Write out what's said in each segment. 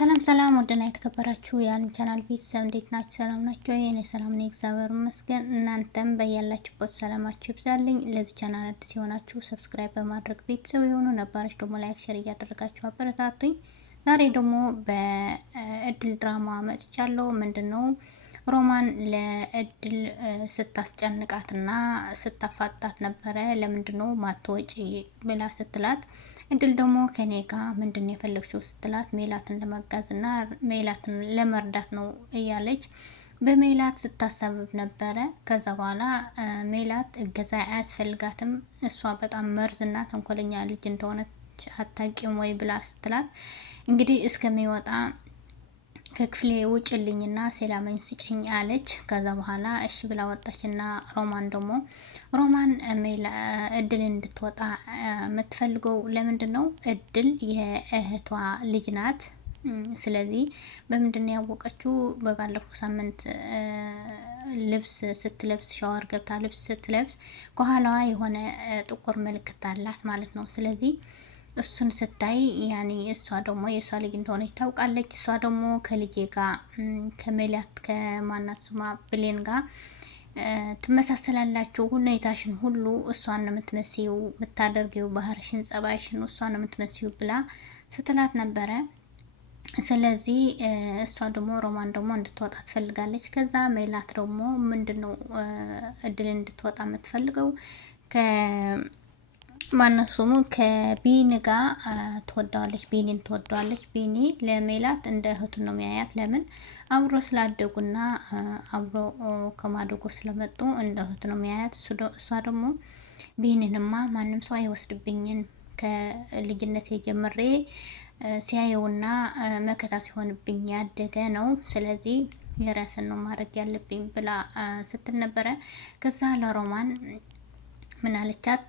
ሰላም ሰላም ወደና የተከበራችሁ የዓለም ቻናል ቤተሰብ እንዴት ናችሁ? ሰላም ናችሁ? የኔ ሰላም ነው እግዚአብሔር ይመስገን። እናንተም በያላችሁበት ሰላማችሁ ይብዛልኝ። ለዚህ ቻናል አዲስ የሆናችሁ ሰብስክራይብ በማድረግ ቤተሰብ የሆኑ ነባሮች ደግሞ ላይክ ሼር እያደረጋችሁ አበረታቱኝ። ዛሬ ደግሞ በእድል ድራማ መጥቻለሁ። ምንድነው ሮማን ለእድል ስታስጨንቃትና ስታፋጣት ነበረ። ለምንድነው ማትወጪ ብላ ስትላት እድል ደግሞ ከኔ ጋር ምንድነው የፈለግሽው ስትላት ሜላትን ለማጋዝና ሜላትን ለመርዳት ነው እያለች በሜላት ስታሰብብ ነበረ። ከዛ በኋላ ሜላት እገዛ አያስፈልጋትም እሷ በጣም መርዝና ተንኮለኛ ልጅ እንደሆነች አታውቂም ወይ ብላ ስትላት እንግዲህ እስከሚወጣ ከክፍሌ ውጭልኝና ሰላማኝ ስጭኝ አለች። ከዛ በኋላ እሺ ብላ ወጣችና ሮማን እድል እንድትወጣ የምትፈልገው ለምንድን ነው? እድል የእህቷ ልጅ ናት። ስለዚህ በምንድነው ያወቀችው? በባለፈው ሳምንት ልብስ ስትለብስ ሻወር ገብታ ልብስ ስትለብስ ከኋላዋ የሆነ ጥቁር ምልክት አላት ማለት ነው። ስለዚህ እሱን ስታይ ያኔ እሷ ደግሞ የእሷ ልጅ እንደሆነች ታውቃለች። እሷ ደግሞ ከልጄ ጋር ከሜላት ከማናት ስማ ብሌን ጋር ትመሳሰላላችሁ፣ ሁኔታሽን ሁሉ እሷን ነው የምትመስዪው፣ የምታደርጊው ባህርሽን፣ ጸባይሽን እሷን ነው የምትመስዪው ብላ ስትላት ነበረ። ስለዚህ እሷ ደግሞ ሮማን ደግሞ እንድትወጣ ትፈልጋለች። ከዛ ሜላት ደግሞ ምንድነው እድል እንድትወጣ የምትፈልገው ማነሱሙ ከቢኒ ጋር ትወደዋለች፣ ቢኒን ትወደዋለች። ቢኒ ለሜላት እንደ እህቱ ነው የሚያያት። ለምን አብሮ ስላደጉና አብሮ ከማደጎ ስለመጡ እንደ እህቱ ነው የሚያያት። እሷ ደግሞ ቢኒንማ ማንም ሰው አይወስድብኝም ከልጅነት የጀምሬ ሲያየውና መከታ ሲሆንብኝ ያደገ ነው። ስለዚህ የራስን ነው ማድረግ ያለብኝ ብላ ስትል ነበረ። ከዛ ለሮማን ምን አለቻት?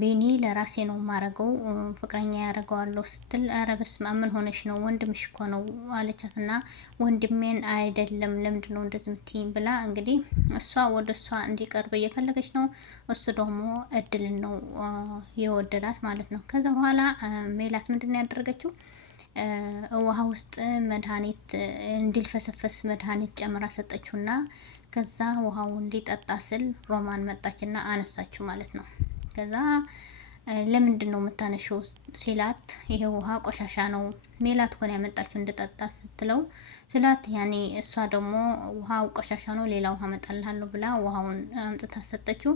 ቤኒ ለራሴ ነው ማረገው ፍቅረኛ ያረገዋለሁ ስትል፣ ኧረ በስመ አብ ምን ሆነሽ ነው? ወንድምሽ እኮ ነው አለቻትና ወንድሜን አይደለም ለምንድን ነው እንደዚህ የምትይኝ ብላ እንግዲህ እሷ ወደ እሷ እንዲቀርብ እየፈለገች ነው። እሱ ደግሞ እድልን ነው የወደዳት ማለት ነው። ከዛ በኋላ ሜላት ምንድን ነው ያደረገችው? ውሃ ውስጥ መድኃኒት እንዲልፈሰፈስ መድኃኒት ጨምራ ሰጠችውና ከዛ ውሃውን ሊጠጣ ስል ሮማን መጣችና አነሳችው ማለት ነው። ከዛ ለምንድን ነው የምታነሺው ሲላት ይሄ ውሃ ቆሻሻ ነው ሜላት ሆነ ያመጣችው እንድጠጣ ስትለው ስላት ያኔ እሷ ደግሞ ውሃው ቆሻሻ ነው ሌላ ውሃ መጣልሃለሁ ብላ ውሃውን አምጥታ ሰጠችው።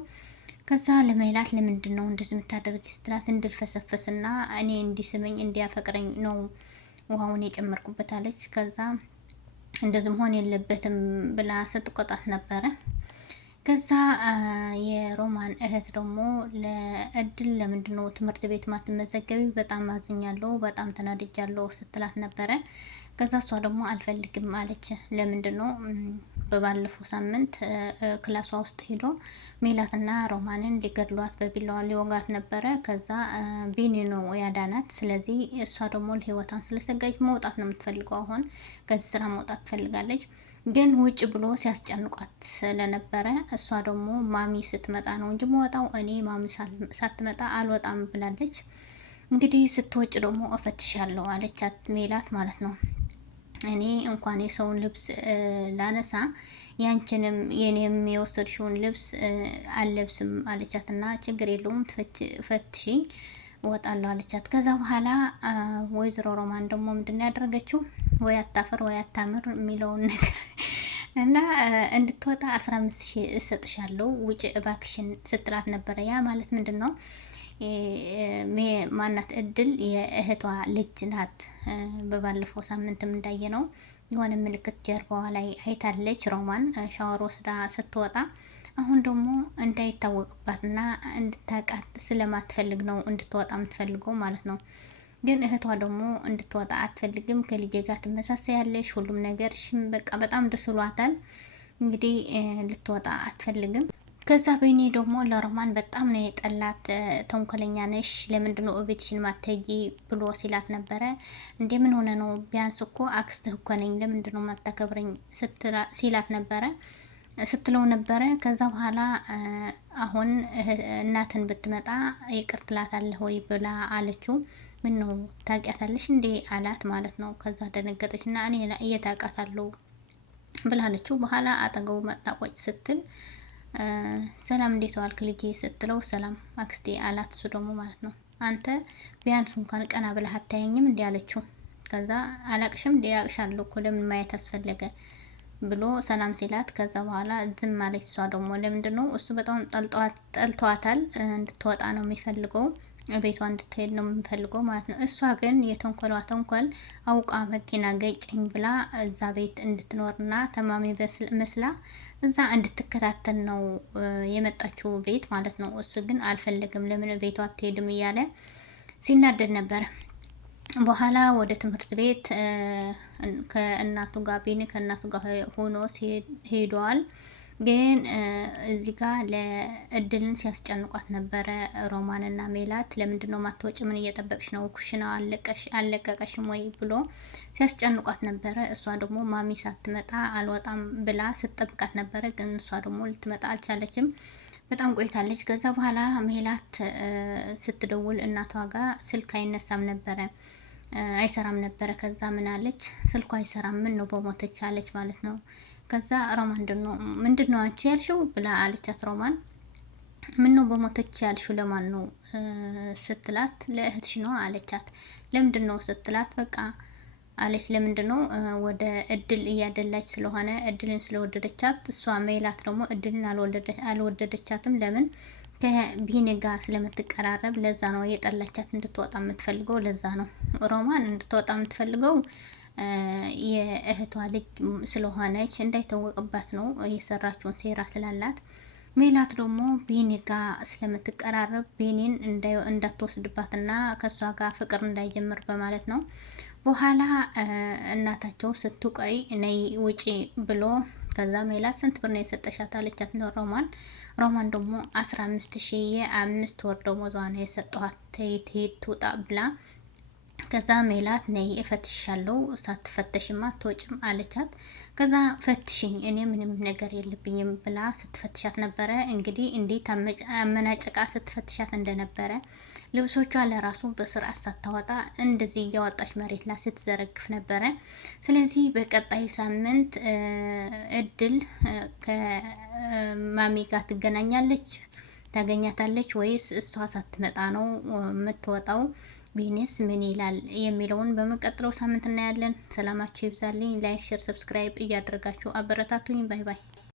ከዛ ለሜላት ለምንድን ነው እንደዚህ የምታደርጊ ስትላት እንድልፈሰፈስና እኔ እንዲስመኝ እንዲያፈቅረኝ ነው ውሃውን የጨመርኩበት አለች። ከዛ እንደዚህ መሆን የለበትም ብላ ስትቆጣት ነበረ። ከዛ የሮማን እህት ደግሞ ለእድል ለምንድነው ትምህርት ቤት ማትመዘገቢ? በጣም አዝኛለሁ፣ በጣም ተናድጃለሁ ስትላት ነበረ። ከዛ እሷ ደግሞ አልፈልግም አለች። ለምንድነው? በባለፈው ሳምንት ክላሷ ውስጥ ሄዶ ሜላትና ሮማንን ሊገድሏት በቢላዋ ሊወጋት ነበረ። ከዛ ቢኒ ነው ያዳናት። ስለዚህ እሷ ደግሞ ለህይወቷን ስለሰጋች መውጣት ነው የምትፈልገው። አሁን ከዚህ ስራ መውጣት ትፈልጋለች። ግን ውጭ ብሎ ሲያስጨንቋት ስለነበረ እሷ ደግሞ ማሚ ስትመጣ ነው እንጂ መውጣው እኔ ማሚ ሳትመጣ አልወጣም ብላለች። እንግዲህ ስትወጭ ደግሞ እፈትሻለሁ አለቻት ሜላት ማለት ነው። እኔ እንኳን የሰውን ልብስ ላነሳ ያንቺንም የኔም የወሰድሽውን ልብስ አልለብስም አለቻትና ችግር የለውም ፈትሽኝ እወጣለሁ አለቻት። ከዛ በኋላ ወይዘሮ ሮማን ደግሞ ምንድነው ያደረገችው? ወይ አታፈር ወይ አታምር የሚለውን ነገር እና እንድትወጣ 15,000 እሰጥሻለሁ ውጭ እባክሽን ስትላት ነበረ። ያ ማለት ምንድን ነው? ማናት እድል የእህቷ ልጅ ናት። በባለፈው ሳምንትም እንዳየ ነው የሆነ ምልክት ጀርባዋ ላይ አይታለች ሮማን ሻወር ወስዳ ስትወጣ። አሁን ደግሞ እንዳይታወቅባትና እንድታቃት ስለማትፈልግ ነው እንድትወጣ የምትፈልገው ማለት ነው። ግን እህቷ ደግሞ እንድትወጣ አትፈልግም። ከልጄ ጋር ትመሳሳያለሽ፣ ሁሉም ነገር በቃ በጣም ደስ ብሏታል። እንግዲህ ልትወጣ አትፈልግም። ከዛ በእኔ ደግሞ ለሮማን በጣም ነው የጠላት። ተንኮለኛ ነሽ፣ ለምንድነው እቤትሽን ማትሄጂ ብሎ ሲላት ነበረ። እንደምን ሆነ ነው? ቢያንስ እኮ አክስትህ እኮ ነኝ፣ ለምንድነው ማታከብረኝ ሲላት ነበረ ስትለው ነበረ። ከዛ በኋላ አሁን እናትን ብትመጣ ይቅር ትላታለህ ወይ ብላ አለችው። ምን ነው ታውቂያታለሽ እንዴ አላት ማለት ነው። ከዛ ደነገጠች እና እኔ እየታውቃታለሁ ብላለችው። በኋላ አጠገቡ መጣ ቁጭ ስትል ሰላም እንዴት ዋልክ ልጄ ስትለው ሰላም አክስቴ አላት። እሱ ደግሞ ማለት ነው አንተ ቢያንስ እንኳን ቀና ብለህ አታየኝም እንዲህ አለችው። ከዛ አላቅሽም እንዲህ ያቅሻለሁ እኮ ለምን ማየት አስፈለገ ብሎ ሰላም ሲላት፣ ከዛ በኋላ ዝም አለች። እሷ ደግሞ ለምንድን ነው እሱ በጣም ጠልተዋታል፣ እንድትወጣ ነው የሚፈልገው፣ ቤቷ እንድትሄድ ነው የምፈልገው ማለት ነው። እሷ ግን የተንኮሏ ተንኮል አውቃ መኪና ገጨኝ ብላ እዛ ቤት እንድትኖርና ተማሚ መስላ እዛ እንድትከታተል ነው የመጣችው ቤት ማለት ነው። እሱ ግን አልፈለግም፣ ለምን ቤቷ አትሄድም እያለ ሲናደድ ነበረ። በኋላ ወደ ትምህርት ቤት ከእናቱ ጋር ቢኒ ከእናቱ ጋር ሆኖ ሄደዋል። ግን እዚህ ጋር ለእድልን ሲያስጨንቋት ነበረ ሮማንና ሜላት። ለምንድነው ማትወጪ? ምን እየጠበቅሽ ነው? ኩሽና አለቀቀሽም ወይ ብሎ ሲያስጨንቋት ነበረ። እሷ ደግሞ ማሚ ሳትመጣ አልወጣም ብላ ስትጠብቃት ነበረ። ግን እሷ ደግሞ ልትመጣ አልቻለችም፣ በጣም ቆይታለች። ከዛ በኋላ ሜላት ስትደውል እናቷ ጋር ስልክ አይነሳም ነበረ፣ አይሰራም ነበረ። ከዛ ምን አለች? ስልኳ አይሰራም፣ ምን ነው በሞተች አለች ማለት ነው። ከዛ ሮማን ምንድን ነው አንቺ ያልሽው ብላ አለቻት። ሮማን ምን ነው በሞተች ያልሽው ለማን ነው ስትላት፣ ለእህትሽ ነው አለቻት። ለምንድን ነው ስትላት፣ በቃ አለች። ለምንድን ነው ወደ እድል እያደላች ስለሆነ እድልን ስለወደደቻት፣ እሷ ሜላት ደግሞ እድልን አልወደደቻትም። ለምን ከቢኒ ጋር ስለምትቀራረብ ለዛ ነው የጠላቻት እንድትወጣ የምትፈልገው። ለዛ ነው ሮማን እንድትወጣ የምትፈልገው የእህቷ ልጅ ስለሆነች እንዳይታወቅባት ነው የሰራችውን ሴራ ስላላት። ሜላት ደግሞ ቢኒ ጋር ስለምትቀራረብ ቢኒን እንዳትወስድባትና ከሷ ጋር ፍቅር እንዳይጀምር በማለት ነው። በኋላ እናታቸው ስትቆይ ነይ ውጪ ብሎ ከዛ ሜላት ስንት ብር ነው የሰጠሻት አለቻት ሮማን። ሮማን ደግሞ 15,000 የ5 ወር ደሞዟ ነው የሰጠኋት ትሄድ ትውጣ ብላ። ከዛ ሜላት ነይ እፈትሻለሁ ሳትፈተሽማ አትወጭም አለቻት። ከዛ ፈትሽኝ እኔ ምንም ነገር የለብኝም ብላ ስትፈትሻት ነበረ። እንግዲህ እንዴት አመናጨቃ ስትፈትሻት እንደነበረ ልብሶቿ ለራሱ በስርዓት ሳታወጣ እንደዚህ እያወጣች መሬት ላይ ስትዘረግፍ ነበረ። ስለዚህ በቀጣይ ሳምንት እድል ከማሚ ጋር ትገናኛለች፣ ታገኛታለች ወይስ እሷ ሳትመጣ ነው የምትወጣው? ቢኒስ ምን ይላል የሚለውን በሚቀጥለው ሳምንት እናያለን። ሰላማችሁ ይብዛልኝ። ላይክ፣ ሼር፣ ሰብስክራይብ እያደረጋችሁ አበረታቱኝ። ባይ ባይ።